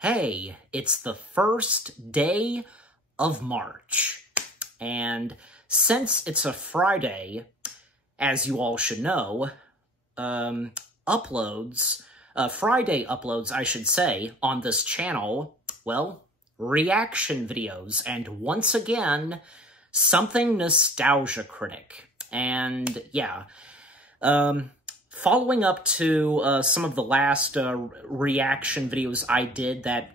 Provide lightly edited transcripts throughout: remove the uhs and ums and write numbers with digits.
Hey, it's the first day of March, and since it's a Friday, as you all should know, Friday uploads, I should say, on this channel, well, reaction videos, and once again, something nostalgia critic, and yeah, following up to some of the last reaction videos I did that,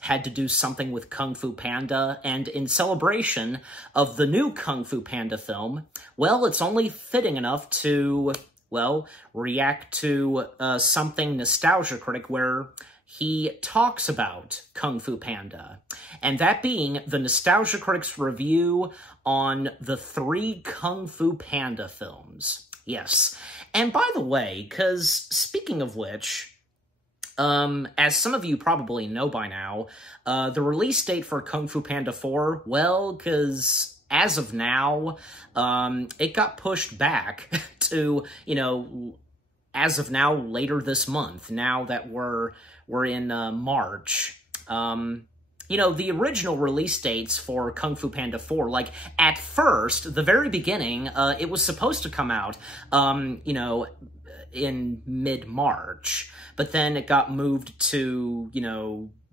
had to do something with Kung Fu Panda, and in celebration of the new Kung Fu Panda film, well, it's only fitting enough to, well, react to something nostalgia critic where he talks about Kung Fu Panda, and that being the Nostalgia Critic's review on the 3 Kung Fu Panda films. Yes. And by the way, because speaking of which, as some of you probably know by now, the release date for Kung Fu Panda 4, well, because as of now, it got pushed back to, as of now, later this month, now that we're in March. The original release dates for Kung Fu Panda 4, like, at first, the very beginning, it was supposed to come out, in mid-March, but then it got moved to,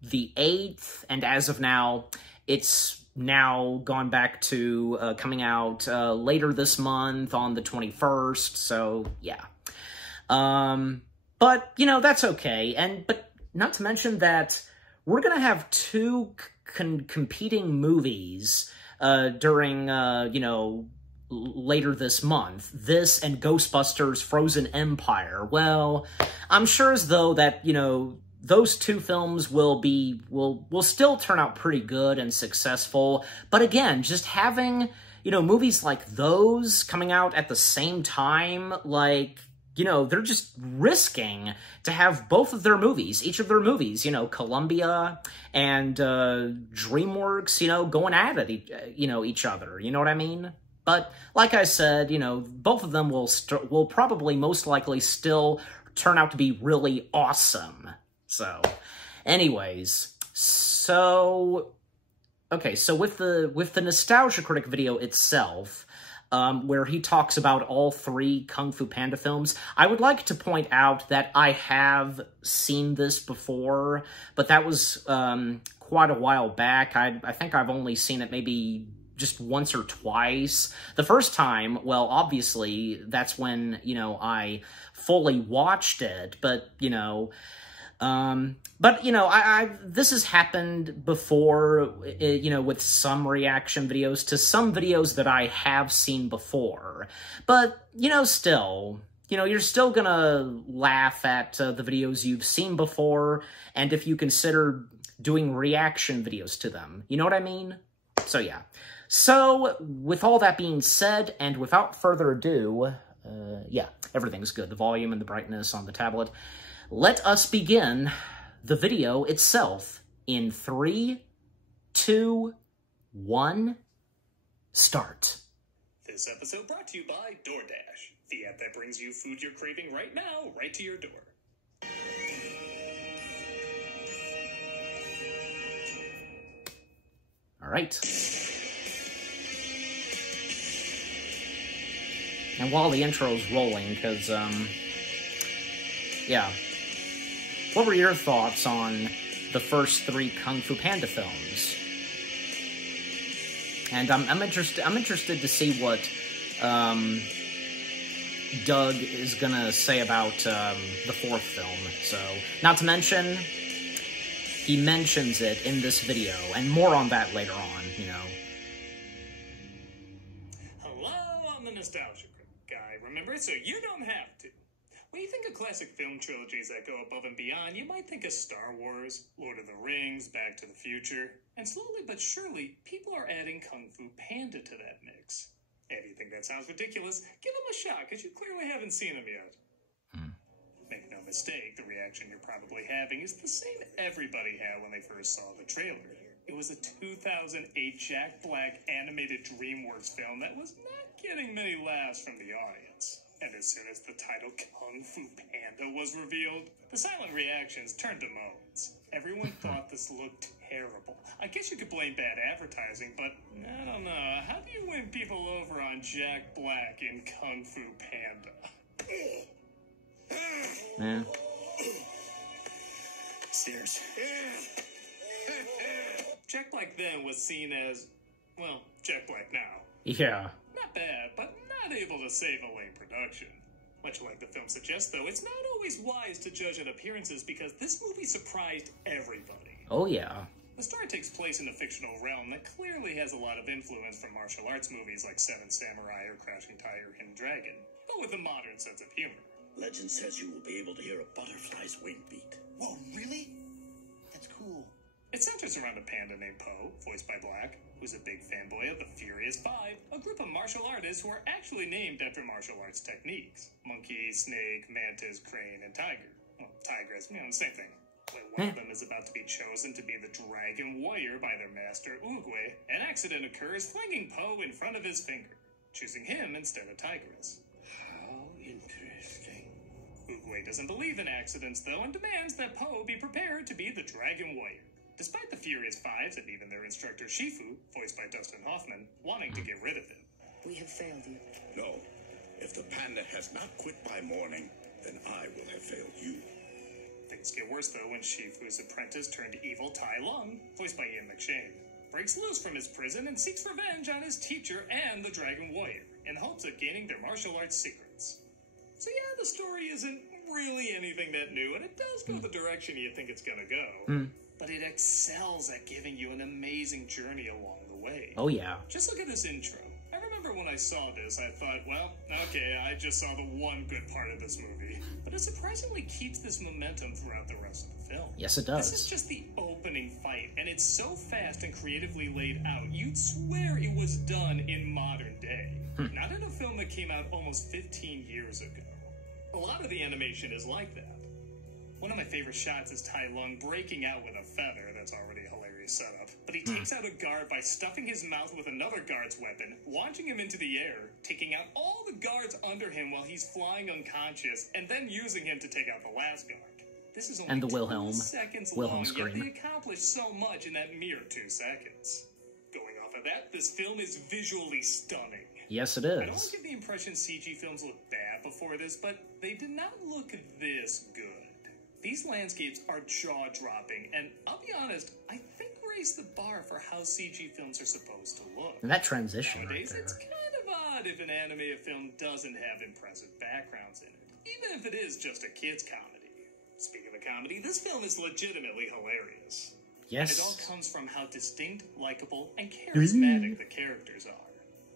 the 8th, and as of now, it's now gone back to coming out later this month on the 21st, so, yeah. But, that's okay, but not to mention that we're going to have 2 competing movies during, later this month. This and Ghostbusters Frozen Empire. Well, I'm sure as though that, those 2 films will still turn out pretty good and successful. But again, just having, movies like those coming out at the same time, like, they're just risking to have both of their movies, each of their movies, Columbia and DreamWorks, going at it, each other, you know what I mean? But like I said, both of them will probably most likely still turn out to be really awesome. So, anyways, okay, so with the Nostalgia Critic video itself, where he talks about all 3 Kung Fu Panda films, I would like to point out that I have seen this before, but that was quite a while back. I think I've only seen it maybe just once or twice. The first time, well, obviously, that's when, I fully watched it, but, this has happened before, with some reaction videos to some videos that I have seen before. But, still, you're still gonna laugh at the videos you've seen before, and if you consider doing reaction videos to them, you know what I mean? So, yeah. So, with all that being said, and without further ado, yeah, everything's good. The volume and the brightness on the tablet. Let us begin the video itself in 3, 2, 1, start. This episode brought to you by DoorDash, the app that brings you food you're craving right now, right to your door. All right. And while the intro's rolling, because, yeah. What were your thoughts on the first 3 Kung Fu Panda films? And I'm interested to see what Doug is gonna say about the 4th film. So, not to mention, he mentions it in this video, and more on that later on. Hello, I'm the Nostalgia Guy. Remember, so you don't have to. When you think of classic film trilogies that go above and beyond, you might think of Star Wars, Lord of the Rings, Back to the Future, and slowly but surely, people are adding Kung Fu Panda to that mix. If you think that sounds ridiculous, give them a shot, because you clearly haven't seen them yet. Make no mistake, the reaction you're probably having is the same everybody had when they first saw the trailer. It was a 2008 Jack Black animated DreamWorks film that was not getting many laughs from the audience. And as soon as the title Kung Fu Panda was revealed, the silent reactions turned to moans. appearance. Everyone thought this looked terrible. I guess you could blame bad advertising, but I don't know. How do you win people over on Jack Black in Kung Fu Panda? Yeah. Stairs. Jack Black then was seen as, well, Jack Black now. Yeah. Not bad, but not able to save a lame production. Much like the film suggests, though, it's not always wise to judge at appearances because this movie surprised everybody. Oh, yeah. The story takes place in a fictional realm that clearly has a lot of influence from martial arts movies like Seven Samurai or Crouching Tiger, Hidden Dragon, but with a modern sense of humor. Legend says you will be able to hear a butterfly's wing beat. Whoa, really? That's cool. It centers around a panda named Po, voiced by Black, who's a big fanboy of the Furious Five, a group of martial artists who are actually named after martial arts techniques. Monkey, snake, mantis, crane, and tiger. Well, tigress, same thing. When one of them is about to be chosen to be the Dragon Warrior by their master, Uguay, an accident occurs, flinging Po in front of his finger, choosing him instead of Tigress. How interesting. Uguay doesn't believe in accidents, though, and demands that Po be prepared to be the Dragon Warrior. Despite the Furious Fives and even their instructor Shifu, voiced by Dustin Hoffman, wanting to get rid of him. We have failed you. No. If the panda has not quit by morning, then I will have failed you. Things get worse, though, when Shifu's apprentice turned evil Tai Lung, voiced by Ian McShane, breaks loose from his prison and seeks revenge on his teacher and the Dragon Warrior, in hopes of gaining their martial arts secrets. So yeah, the story isn't really anything that new, and it does go the direction you think it's gonna go. But it excels at giving you an amazing journey along the way. Oh, yeah. Just look at this intro. I remember when I saw this, I thought, well, okay, I just saw the one good part of this movie. But it surprisingly keeps this momentum throughout the rest of the film. Yes, it does. This is just the opening fight, and it's so fast and creatively laid out, you'd swear it was done in modern day. Not in a film that came out almost 15 years ago. A lot of the animation is like that. One of my favorite shots is Tai Lung breaking out with a feather. That's already a hilarious setup. But he takes out a guard by stuffing his mouth with another guard's weapon, launching him into the air, taking out all the guards under him while he's flying unconscious, and then using him to take out the last guard. This is only And the 2 Wilhelm seconds Wilhelm long, scream. yet they accomplished so much in that mere 2 seconds. Going off of that, this film is visually stunning. Yes, it I don't want is. to give the impression CG films looked bad before this, but they did not look this good. These landscapes are jaw-dropping, and I'll be honest, I think raised the bar for how CG films are supposed to look. And that transition right Nowadays, there. it's kind of odd if an animated film doesn't have impressive backgrounds in it, even if it is just a kid's comedy. Speaking of comedy, this film is legitimately hilarious. Yes. And it all comes from how distinct, likable, and charismatic the characters are.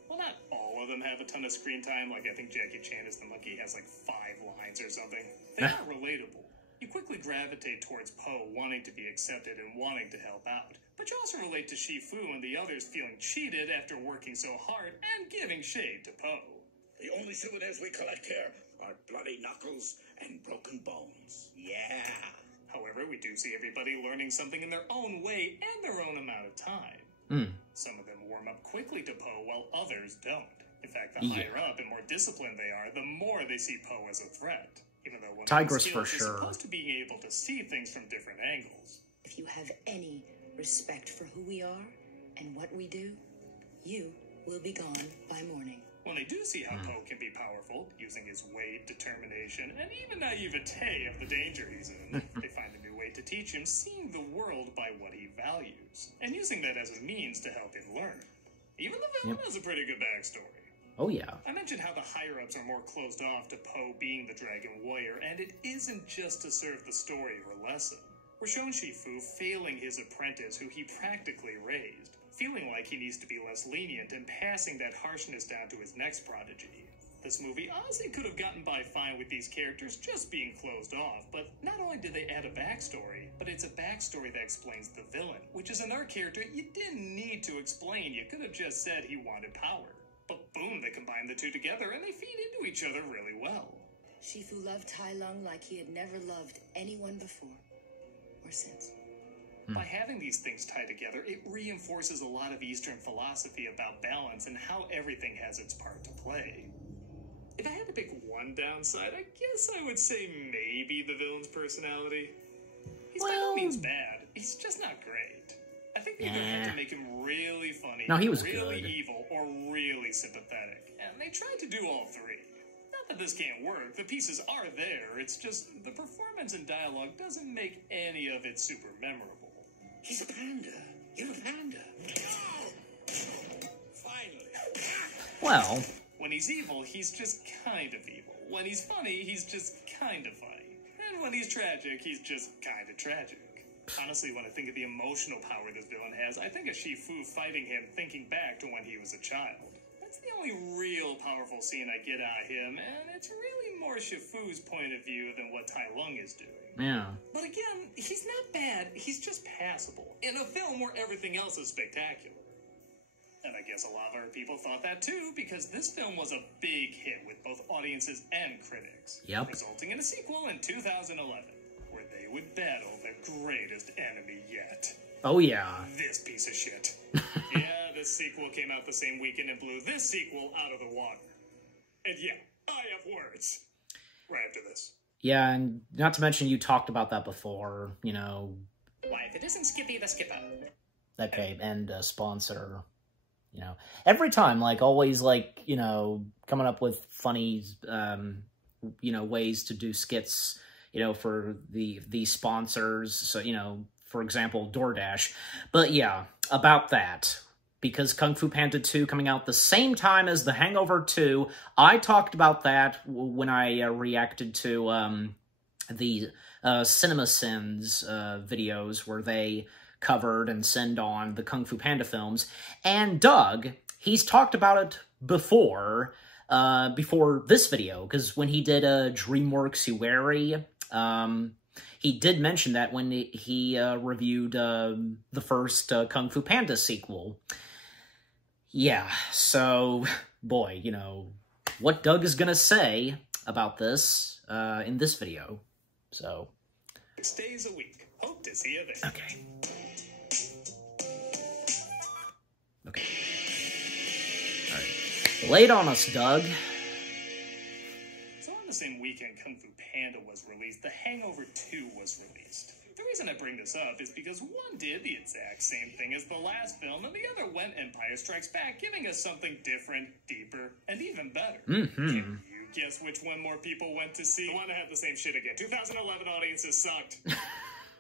Well, not all of them have a ton of screen time, like I think Jackie Chan as the monkey has like 5 lines or something. They are relatable. You quickly gravitate towards Po wanting to be accepted and wanting to help out. But you also relate to Shifu and the others feeling cheated after working so hard and giving shade to Po. The only souvenirs we collect here are bloody knuckles and broken bones. Yeah. However, we do see everybody learning something in their own way and their own amount of time. Some of them warm up quickly to Po while others don't. In fact, the higher up and more disciplined they are, the more they see Po as a threat. Even though one Tigress of for the skills is sure. supposed to being able to see things from different angles. If you have any respect for who we are and what we do, you will be gone by morning. When they do see how Po can be powerful, using his weight, determination, and even naivete of the danger he's in, they find a new way to teach him seeing the world by what he values, and using that as a means to help him learn. Even the villain has a pretty good backstory. Oh, yeah. I mentioned how the higher-ups are more closed off to Po being the Dragon Warrior, and it isn't just to serve the story or lesson. We're shown Shifu failing his apprentice, who he practically raised, feeling like he needs to be less lenient and passing that harshness down to his next prodigy. This movie honestly could have gotten by fine with these characters just being closed off, but not only did they add a backstory, but it's a backstory that explains the villain, which is another character you didn't need to explain. You could have just said he wanted power. But boom, they combine the two together and they feed into each other really well. Shifu loved Tai Lung like he had never loved anyone before or since. By having these things tied together, it reinforces a lot of Eastern philosophy about balance and how everything has its part to play. If I had to pick one downside, I guess I would say maybe the villain's personality. He's by no means bad. He's just not great. I think they either had to make him really funny, No, he was really good. evil, or really sympathetic. And they tried to do all three. Not that this can't work. The pieces are there. It's just the performance and dialogue doesn't make any of it super memorable. He's a panda. You're a panda. Finally. Well, When he's evil, he's just kind of evil. When he's funny, he's just kind of funny. And when he's tragic, he's just kind of tragic. Honestly, when I think of the emotional power this villain has, I think of Shifu fighting him thinking back to when he was a child. That's the only real powerful scene I get out of him, and it's really more Shifu's point of view than what Tai Lung is doing. yeah. But again, he's not bad, he's just passable, in a film where everything else is spectacular. And I guess a lot of our people thought that too, because this film was a big hit with both audiences and critics. Yep. Resulting in a sequel in 2011, where they would battle the greatest enemy yet. Oh, yeah. This piece of shit. Yeah, this sequel came out the same weekend and blew this sequel out of the water. And yeah, I have words. Right after this. Yeah, and not to mention you talked about that before, you know, Why, if it isn't Skippy the Skipper. okay, and sponsor, you know, every time, like, always, like, you know, coming up with funny, you know, ways to do skits, you know, for the sponsors, so, you know, for example, DoorDash. But yeah, about that, because Kung Fu Panda 2 coming out the same time as The Hangover 2, I talked about that when I reacted to the CinemaSins videos where they covered and send on the Kung Fu Panda films. And Doug, he's talked about it before this video, because when he did DreamWorks Ueri, he did mention that when he reviewed the first Kung Fu Panda sequel. Yeah, so, boy, you know, what Doug is gonna say about this in this video, so. 6 days a week. Hope to see you there. Okay. Okay. Alright. Lay it on us, Doug. So on the same weekend Kung Fu Panda was released, The Hangover 2 was released. The reason I bring this up is because one did the exact same thing as the last film, and the other went Empire Strikes Back, giving us something different, deeper, and even better. Can you guess which one more people went to see? The one that had the same shit again. 2011 audiences sucked.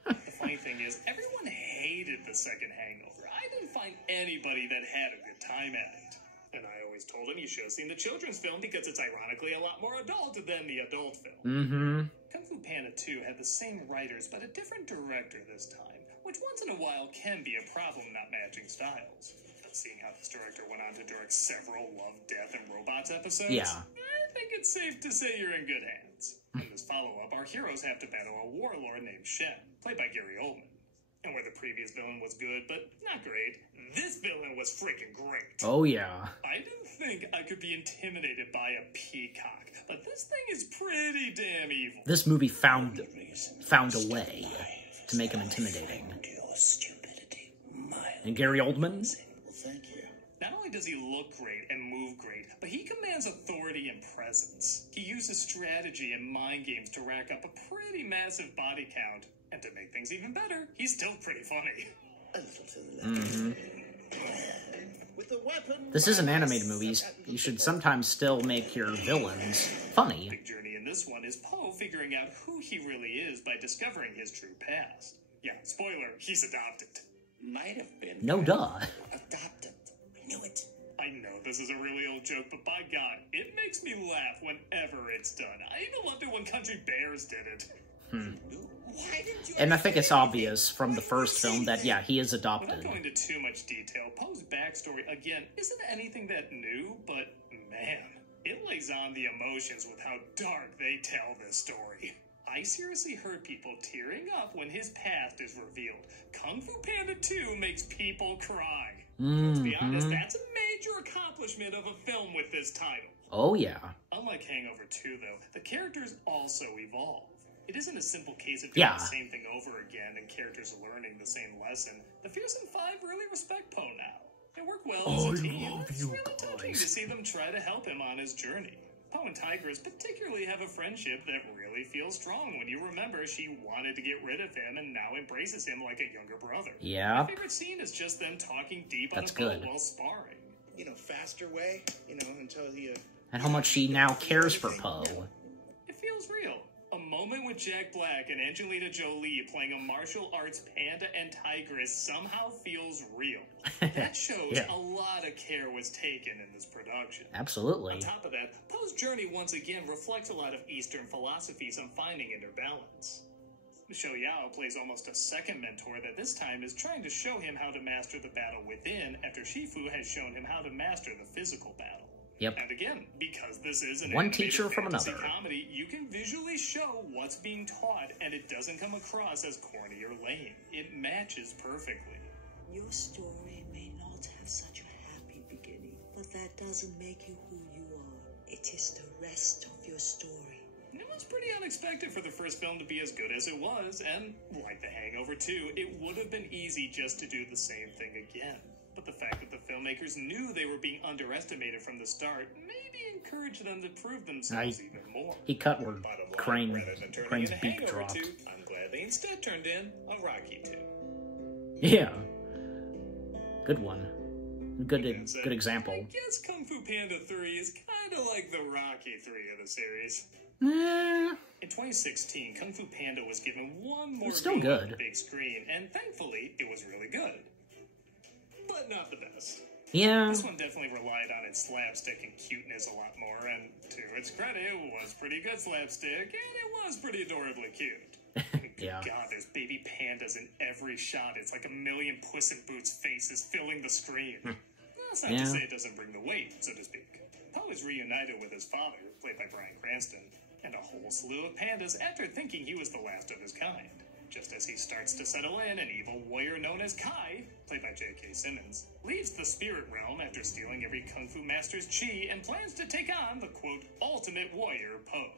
The funny thing is, everyone hated the second Hangover. I didn't find anybody that had a good time at it. And I always told him you should have seen the children's film because it's ironically a lot more adult than the adult film. Kung Fu Panda 2 had the same writers but a different director this time, which once in a while can be a problem not matching styles. But seeing how this director went on to direct several Love, Death, and Robots episodes, Yeah. I think it's safe to say you're in good hands. In this follow-up, our heroes have to battle a warlord named Shen, played by Gary Oldman. And where the previous villain was good, but not great, this villain was freaking great. Oh, yeah. I didn't think I could be intimidated by a peacock, but this thing is pretty damn evil. This movie found a way to make him intimidating. And Gary Oldman? Thank you. Not only does he look great and move great, but he commands authority and presence. He uses strategy and mind games to rack up a pretty massive body count. And to make things even better, he's still pretty funny. A little to the left. With the weapon. This is an animated movie. You should sometimes still make your villains funny. Big journey in this one is Poe figuring out who he really is by discovering his true past. Yeah, spoiler, he's adopted. Might have been. No duh. Adopted. I knew it. I know this is a really old joke, but by God, it makes me laugh whenever it's done. I even loved it when Country Bears did it. Why didn't you? And I think it's obvious from the first film that, yeah, he is Without adopted. going into too much detail, Poe's backstory, again, isn't anything that new, but man, it lays on the emotions with how dark they tell this story. I seriously heard people tearing up when his past is revealed. Kung Fu Panda 2 makes people cry. Let's be honest, that's a major accomplishment of a film with this title. Oh, yeah. Unlike Hangover 2, though, the characters also evolve. It isn't a simple case of doing the same thing over again and characters learning the same lesson. The Fearsome Five really respect Poe now. They work well as a team. It's really touching to see them try to help him on his journey. Poe and Tigress particularly have a friendship that really feels strong when you remember she wanted to get rid of him and now embraces him like a younger brother. Yeah. My favorite scene is just them talking deep on That's the boat good. while sparring. You know, faster way, you know, until you... And how much she now cares for Poe. It feels real. A moment with Jack Black and Angelina Jolie playing a martial arts panda and tigress somehow feels real. That shows Yeah. a lot of care was taken in this production. Absolutely. On top of that, Poe's journey once again reflects a lot of Eastern philosophies on finding inner balance. Michelle Yeoh plays almost a second mentor that this time is trying to show him how to master the battle within after Shifu has shown him how to master the physical battle. Yep. And again, because this is an One animated teacher from fantasy another. comedy, you can visually show what's being taught, and it doesn't come across as corny or lame. It matches perfectly. Your story may not have such a happy beginning, but that doesn't make you who you are. It is the rest of your story. It was pretty unexpected for the first film to be as good as it was, and like The Hangover 2, it would have been easy just to do the same thing again. But the fact that the filmmakers knew they were being underestimated from the start maybe encouraged them to prove themselves even more. He cut where Bottom line, Crane's rather than turning in a beak Hangover dropped. 2, I'm glad they instead turned in a Rocky 2. Yeah. Good one. Good That's it. good example. I guess Kung Fu Panda 3 is kind of like the Rocky 3 of the series. Eh, In 2016, Kung Fu Panda was given one more It's still go on good. the big screen, and thankfully, it was really good. But not the best. yeah. This one definitely relied on its slapstick and cuteness a lot more, and to its credit, it was pretty good slapstick, and it was pretty adorably cute. Yeah. God, there's baby pandas in every shot. It's like a million Puss in Boots faces filling the screen. That's not to Yeah. say it doesn't bring the weight, so to speak. Poe is reunited with his father, played by Bryan Cranston, and a whole slew of pandas after thinking he was the last of his kind. Just as he starts to settle in, an evil warrior known as Kai, played by J.K. Simmons, leaves the spirit realm after stealing every kung fu master's chi and plans to take on the, quote, ultimate warrior, Poe.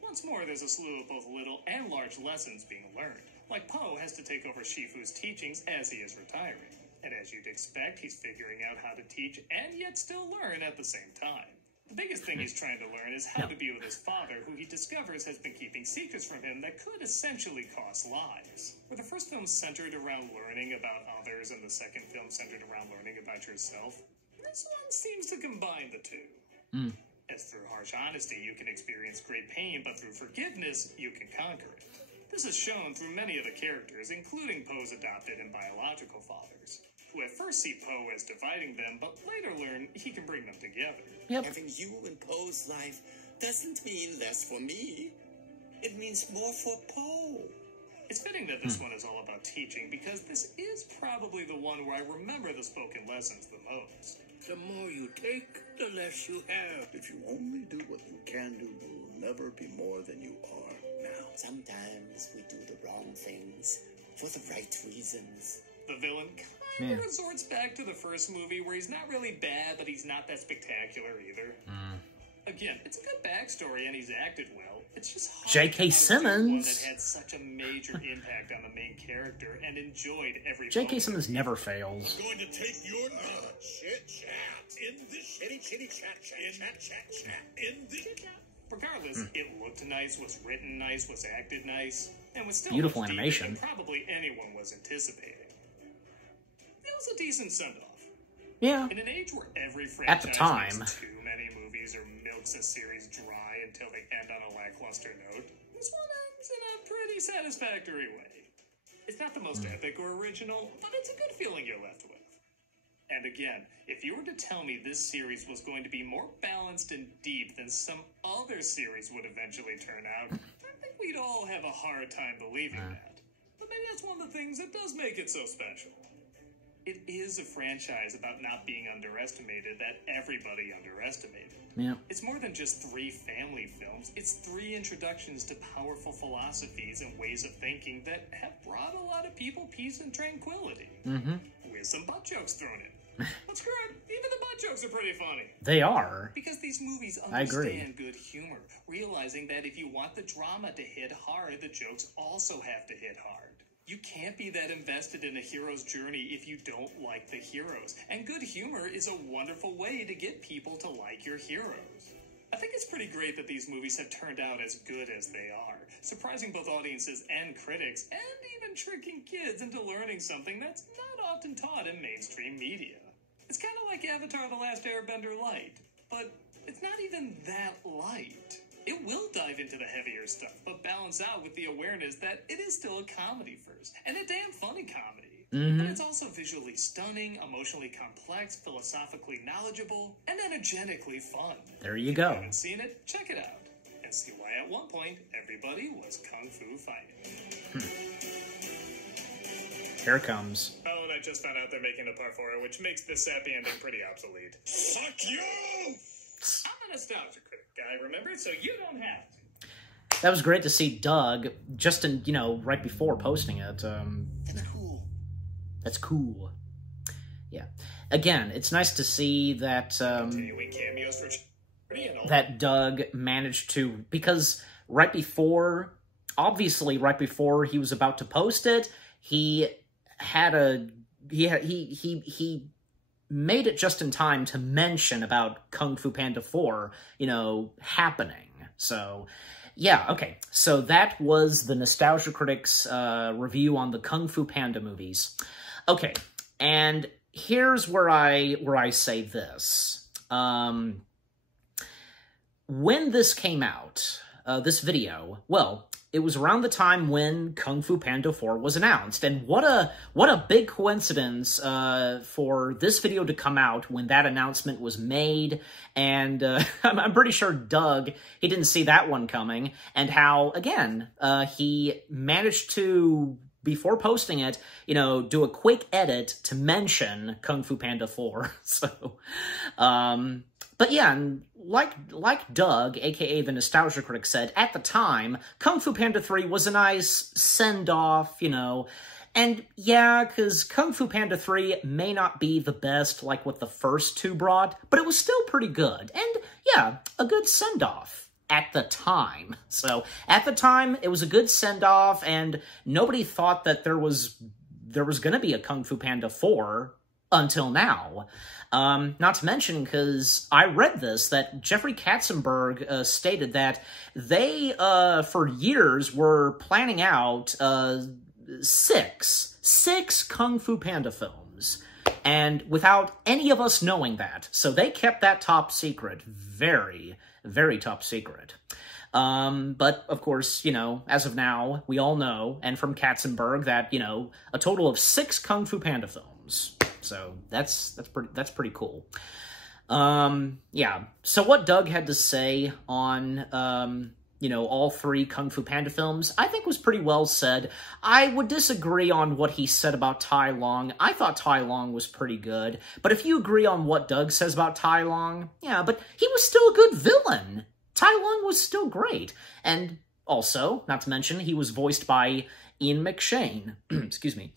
Once more, there's a slew of both little and large lessons being learned. Like Poe has to take over Shifu's teachings as he is retiring. And as you'd expect, he's figuring out how to teach and yet still learn at the same time. The biggest thing he's trying to learn is how to be with his father, who he discovers has been keeping secrets from him that could essentially cost lives. Where the first film centered around learning about others and the second film centered around learning about yourself, this one seems to combine the two. As through harsh honesty you can experience great pain, but through forgiveness you can conquer it. This is shown through many of the characters, including Poe's adopted and biological fathers, who at first see Poe as dividing them, but later learn he can bring them together. Yep. Having you in Poe's life doesn't mean less for me. It means more for Poe. It's fitting that this one is all about teaching, because this is probably the one where I remember the spoken lessons the most. The more you take, the less you have. If you only do what you can do, you will never be more than you are now. Sometimes we do the wrong things for the right reasons. The villain kind of resorts back to the first movie, where he's not really bad, but he's not that spectacular either. Again, it's a good backstory, and he's acted well. It's just hard J.K. to outdo one Simmons. that had such a major impact on the main character and enjoyed every J.K. moment. Simmons never fails. Going to take your chit chat in this chitty chat in this. Regardless, it looked nice, was written nice, was acted nice, and was still Beautiful much deeper animation. than probably anyone was anticipating. It was a decent send-off. Yeah. In an age where every At the franchise time. makes too many movies or milks a series dry until they end on a lackluster note, this one ends in a pretty satisfactory way. It's not the most epic or original, but it's a good feeling you're left with. And again, if you were to tell me this series was going to be more balanced and deep than some other series would eventually turn out, I think we'd all have a hard time believing that. But maybe that's one of the things that does make it so special. It is a franchise about not being underestimated that everybody underestimated. Yeah. It's more than just 3 family films. It's 3 introductions to powerful philosophies and ways of thinking that have brought a lot of people peace and tranquility. With some butt jokes thrown in. But screw it, even the butt jokes are pretty funny. They are. Because these movies I agree. understand good humor, realizing that if you want the drama to hit hard, the jokes also have to hit hard. You can't be that invested in a hero's journey if you don't like the heroes. And good humor is a wonderful way to get people to like your heroes. I I think it's pretty great that these movies have turned out as good as they are, surprising both audiences and critics, and even tricking kids into learning something that's not often taught in mainstream media. It's kind of like Avatar: The Last Airbender light, but it's not even that light. It will dive into the heavier stuff, but balance out with the awareness that it is still a comedy first, and a damn funny comedy. But it's also visually stunning, emotionally complex, philosophically knowledgeable, and energetically fun. There you If go. you haven't seen it, check it out, and see why at one point everybody was kung fu fighting. Here it comes. Oh, and I just found out they're making a part 4, which makes this sappy ending pretty obsolete. Fuck you! I'm a nostalgia critic guy, remember? So you don't have to. That was great to see Doug, just in, right before posting it. That's cool. That's cool. Yeah. Again, it's nice to see that, Continuing cameos for charity and all. that Doug managed to, because right before he was about to post it, he made it just in time to mention about Kung Fu Panda 4, happening. So, yeah, okay. So that was the Nostalgia Critics review on the Kung Fu Panda movies. Okay, and here's where I say this. When this came out, this video, well, it was around the time when Kung Fu Panda 4 was announced, and what a big coincidence for this video to come out when that announcement was made, and I'm pretty sure Doug, he didn't see that one coming, and how, again, he managed to, before posting it, do a quick edit to mention Kung Fu Panda 4, so, but yeah, and like Doug, aka the Nostalgia Critic, said, at the time, Kung Fu Panda 3 was a nice send-off, and yeah, because Kung Fu Panda 3 may not be the best like what the first two brought, but it was still pretty good, and yeah, a good send-off at the time. So, at the time, it was a good send-off, and nobody thought that there was gonna be a Kung Fu Panda 4 until now. Not to mention, because I read this, that Jeffrey Katzenberg stated that they, for years, were planning out six Kung Fu Panda films, and without any of us knowing that. So they kept that top secret, very, very top secret. But, of course, as of now, we all know, and from Katzenberg, that, a total of 6 Kung Fu Panda films. So that's pretty cool. Yeah. So what Doug had to say on, all 3 Kung Fu Panda films, I think was pretty well said. I would disagree on what he said about Tai Lung. I thought Tai Lung was pretty good. But if you agree on what Doug says about Tai Lung, yeah, but he was still a good villain. Tai Lung was still great. And also, not to mention, he was voiced by Ian McShane. Excuse me.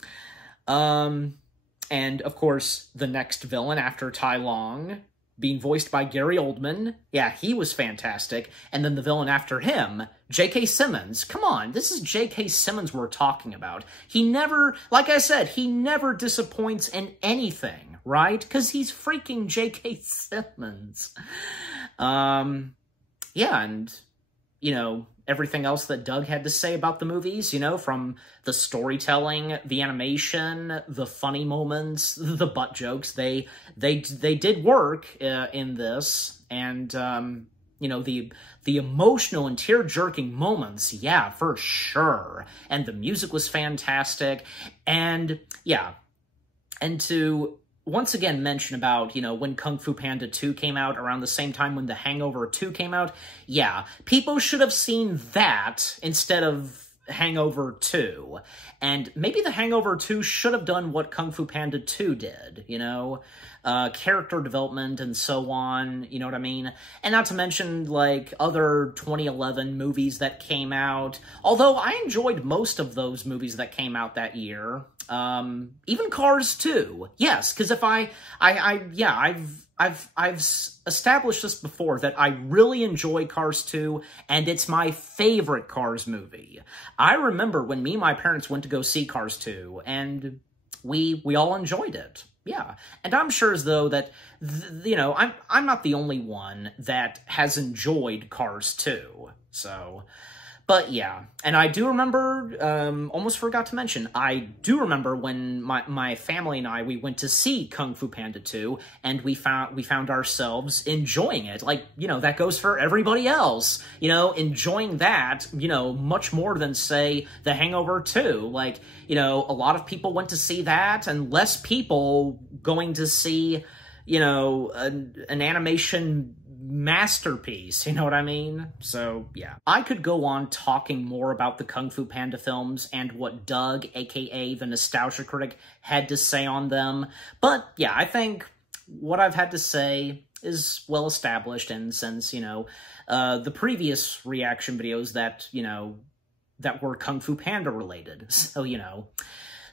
And, of course, the next villain after Tai Lung, being voiced by Gary Oldman. Yeah, he was fantastic. And then the villain after him, J.K. Simmons. Come on, this is J.K. Simmons we're talking about. He never, like I said, he never disappoints in anything, right? Because he's freaking J.K. Simmons. Yeah, and, everything else that Doug had to say about the movies, from the storytelling, the animation, the funny moments, the butt jokes, they did work in this, and, the emotional and tear-jerking moments, yeah, for sure, and the music was fantastic, and, yeah, and to once again mention about, when Kung Fu Panda 2 came out, around the same time when The Hangover 2 came out, yeah, people should have seen that instead of Hangover 2. And maybe The Hangover 2 should have done what Kung Fu Panda 2 did, character development and so on, you know what I mean? And not to mention, like, other 2011 movies that came out, although I enjoyed most of those movies that came out that year. Even Cars 2. Yes, because if I've established this before, that I really enjoy Cars 2, and it's my favorite Cars movie. I remember when me and my parents went to go see Cars 2, and we all enjoyed it. Yeah, and I'm sure as though that, you know, I'm not the only one that has enjoyed Cars 2, so... But yeah, and I do remember, almost forgot to mention, I do remember when my family and I, we went to see Kung Fu Panda 2, and we found ourselves enjoying it. Like, you know, that goes for everybody else. You know, enjoying that, you know, much more than, say, The Hangover 2. Like, you know, a lot of people went to see that, and less people going to see, you know, an animation masterpiece, you know what I mean? So, yeah. I could go on talking more about the Kung Fu Panda films and what Doug, aka the Nostalgia Critic, had to say on them, but yeah, I think what I've had to say is well established, and since, you know, the previous reaction videos that, you know, that were Kung Fu Panda related, so, you know.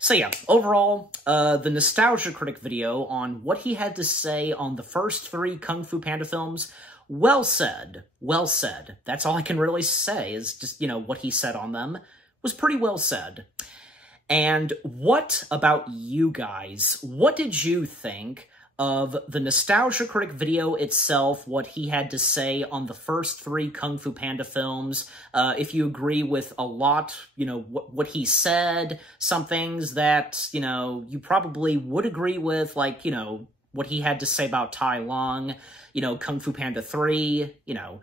So yeah, overall, the Nostalgia Critic video on what he had to say on the first 3 Kung Fu Panda films, well said, well said. That's all I can really say, is just, you know, what he said on them was pretty well said. And what about you guys? What did you think of the Nostalgia Critic video itself, what he had to say on the first 3 Kung Fu Panda films? If you agree with a lot, you know, what he said, some things that, you know, you probably would agree with, like, you know, what he had to say about Tai Lung, you know, Kung Fu Panda 3, you know.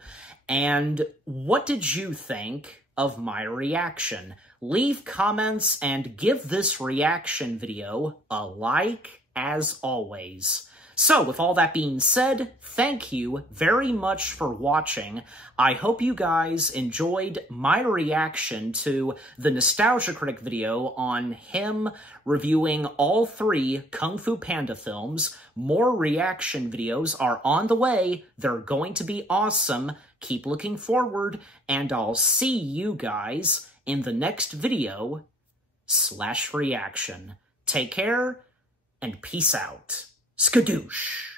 And what did you think of my reaction? Leave comments and give this reaction video a like, as always. So, with all that being said, thank you very much for watching. I hope you guys enjoyed my reaction to the Nostalgia Critic video on him reviewing all 3 Kung Fu Panda films. More reaction videos are on the way. They're going to be awesome. Keep looking forward, and I'll see you guys in the next video / reaction. Take care, and peace out. Skadoosh!